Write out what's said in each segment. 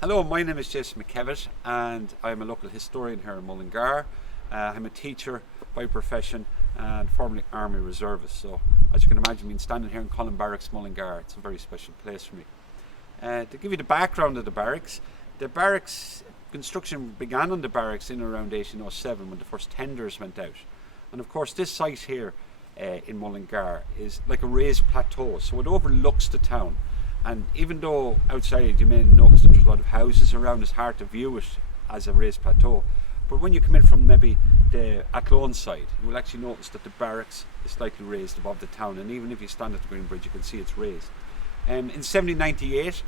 Hello, my name is Jason McKevitt and I'm a local historian here in Mullingar. I'm a teacher by profession and formerly Army Reservist. So as you can imagine, being standing here in Columb Barracks, Mullingar, it's a very special place for me. To give you the background of the barracks construction began on the barracks in around 1807 when the first tenders went out. And of course this site here in Mullingar is like a raised plateau, so it overlooks the town. And even though outside you may notice that there's a lot of houses around, it's hard to view it as a raised plateau. But when you come in from maybe the Athlone side, you will actually notice that the barracks is slightly raised above the town, and even if you stand at the Green Bridge you can see it's raised. In 1798,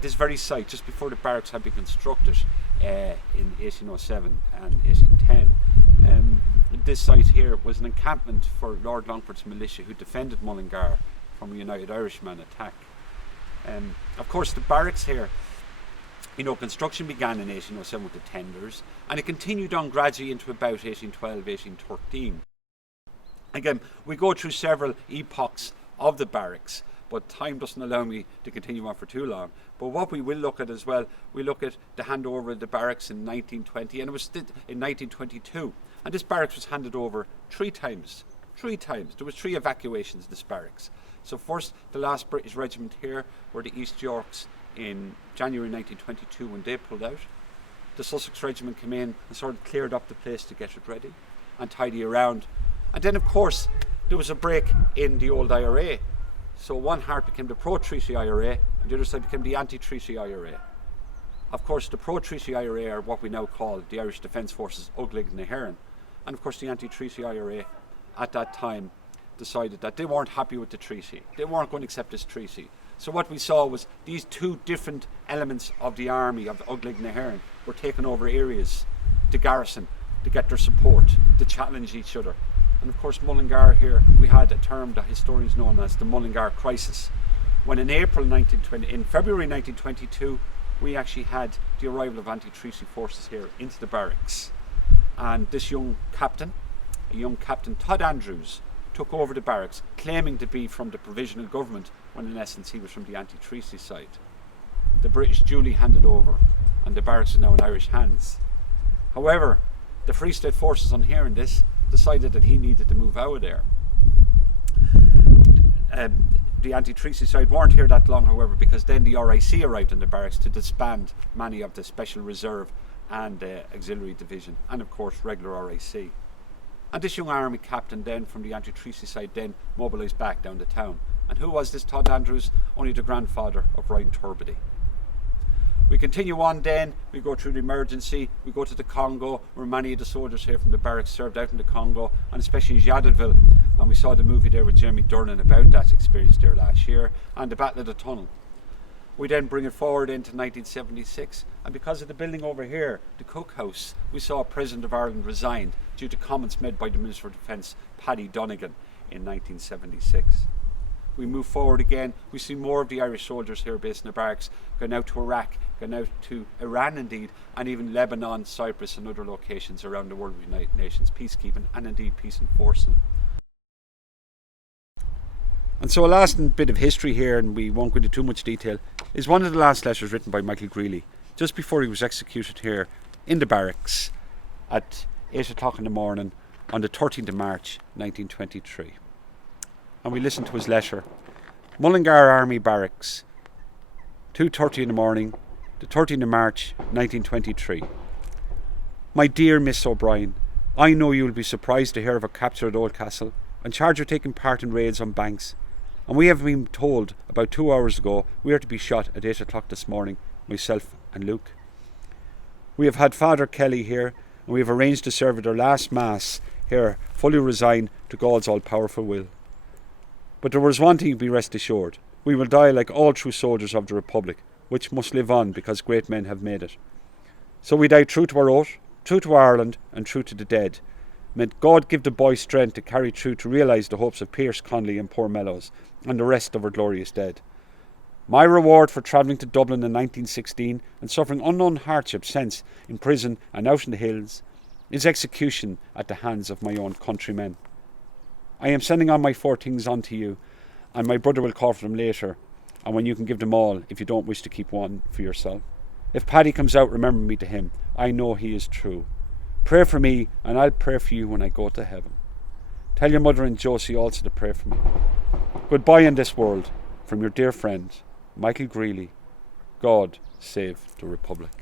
this very site, just before the barracks had been constructed in 1807 and 1810, this site here was an encampment for Lord Longford's militia who defended Mullingar from a United Irishman attack. Of course the barracks here, construction began in 1807 with the tenders, and it continued on gradually into about 1812, 1813. Again, we go through several epochs of the barracks, but time doesn't allow me to continue on for too long. But what we will look at as well, we look at the handover of the barracks in 1920, and it was in 1922. And this barracks was handed over three times. There was 3 evacuations of this barracks. So first, the last British regiment here were the East Yorks in January 1922 when they pulled out. The Sussex regiment came in and sort of cleared up the place to get it ready and tidy around. And then of course there was a break in the old IRA. So one heart became the pro-treaty IRA and the other side became the anti-treaty IRA. Of course the pro-treaty IRA are what we now call the Irish Defence Forces Uglig na hÉireann. And of course the anti-treaty IRA at that time decided that they weren't happy with the treaty. They weren't going to accept this treaty. So what we saw was these 2 different elements of the army, of the Uglig na hÉireann, were taking over areas to garrison, to get their support, to challenge each other. And of course Mullingar here, we had a term that historians know as the Mullingar crisis, when in February 1922, we actually had the arrival of anti-treaty forces here into the barracks. And this young captain, Todd Andrews, took over the barracks, claiming to be from the provisional government when in essence he was from the anti-treaty side. The British duly handed over and the barracks is now in Irish hands. However, the Free State forces on hearing this decided that he needed to move out of there. The anti-treaty side weren't here that long, however, because then the RIC arrived in the barracks to disband many of the Special Reserve and Auxiliary Division and of course regular RIC. And this young army captain then from the anti-treaty side then mobilised back down to town. And who was this Todd Andrews? Only the grandfather of Ryan Turbiddy. We continue on then, we go through the emergency, we go to the Congo, where many of the soldiers here from the barracks served out in the Congo, and especially Jadotville. And we saw the movie there with Jeremy Durnan about that experience there last year, and the Battle of the Tunnel. We then bring it forward into 1976, and because of the building over here, the Cookhouse, we saw President of Ireland resigned due to comments made by the Minister of Defence, Paddy Donegan, in 1976. We move forward again, we see more of the Irish soldiers here based in the barracks, going out to Iraq, going out to Iran indeed, and even Lebanon, Cyprus and other locations around the world with United Nations peacekeeping and indeed peace enforcing. And so a last bit of history here, and we won't go into too much detail, is one of the last letters written by Michael Greeley, just before he was executed here in the barracks at 8 o'clock in the morning on the 13th of March 1923. And we listen to his letter. Mullingar Army Barracks, 2:30 in the morning, the 13th of March 1923. My dear Miss O'Brien, I know you will be surprised to hear of a capture at Oldcastle and charge of taking part in raids on banks. And we have been told about 2 hours ago we are to be shot at 8 o'clock this morning, myself and Luke. We have had Father Kelly here, and we have arranged to serve at our last Mass here, fully resigned to God's all-powerful will. But there was one thing, be rest assured. We will die like all true soldiers of the Republic, which must live on because great men have made it. So we die true to our oath, true to Ireland, and true to the dead. May God give the boy strength to carry through to realise the hopes of Pierce Connolly and poor Mellows, and the rest of our glorious dead. My reward for travelling to Dublin in 1916 and suffering unknown hardships since in prison and out in the hills is execution at the hands of my own countrymen. I am sending on my 4 things on to you, and my brother will call for them later, and when you can give them all if you don't wish to keep one for yourself. If Paddy comes out, remember me to him. I know he is true. Pray for me, and I'll pray for you when I go to heaven. Tell your mother and Josie also to pray for me. Goodbye in this world, from your dear friend, Michael Greeley. God save the Republic.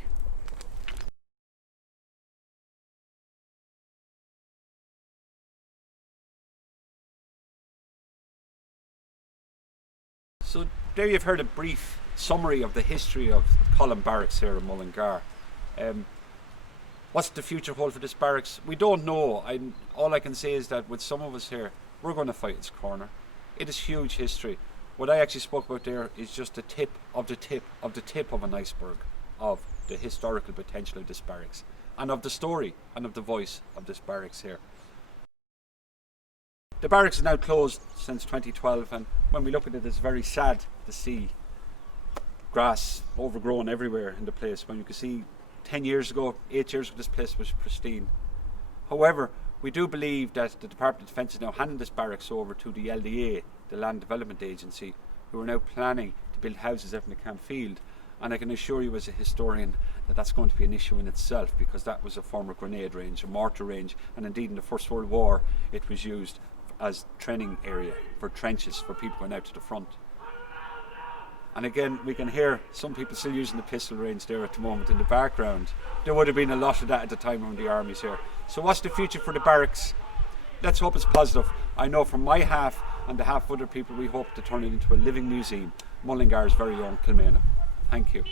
So there you've heard a brief summary of the history of Columb Barracks here in Mullingar. What's the future hold for this barracks? We don't know. All I can say is that with some of us here, we're going to fight its corner. It is huge history. What I actually spoke about there is just the tip of the tip of the tip of an iceberg of the historical potential of this barracks and of the story and of the voice of this barracks here. The barracks is now closed since 2012, and when we look at it, it's very sad to see grass overgrown everywhere in the place. When you can see 10 years ago, 8 years ago, this place was pristine. However, we do believe that the Department of Defence is now handing this barracks over to the LDA, the Land Development Agency, who are now planning to build houses out in the camp field. And I can assure you as a historian that that's going to be an issue in itself, because that was a former grenade range, a mortar range, and indeed in the First World War it was used as training area for trenches for people going out to the front. And again, we can hear some people still using the pistol range there at the moment in the background. There would have been a lot of that at the time when the army's here. So what's the future for the barracks? Let's hope it's positive. I know from my half and the half of other people, we hope to turn it into a living museum, Mullingar's very own Kilmainham. Thank you.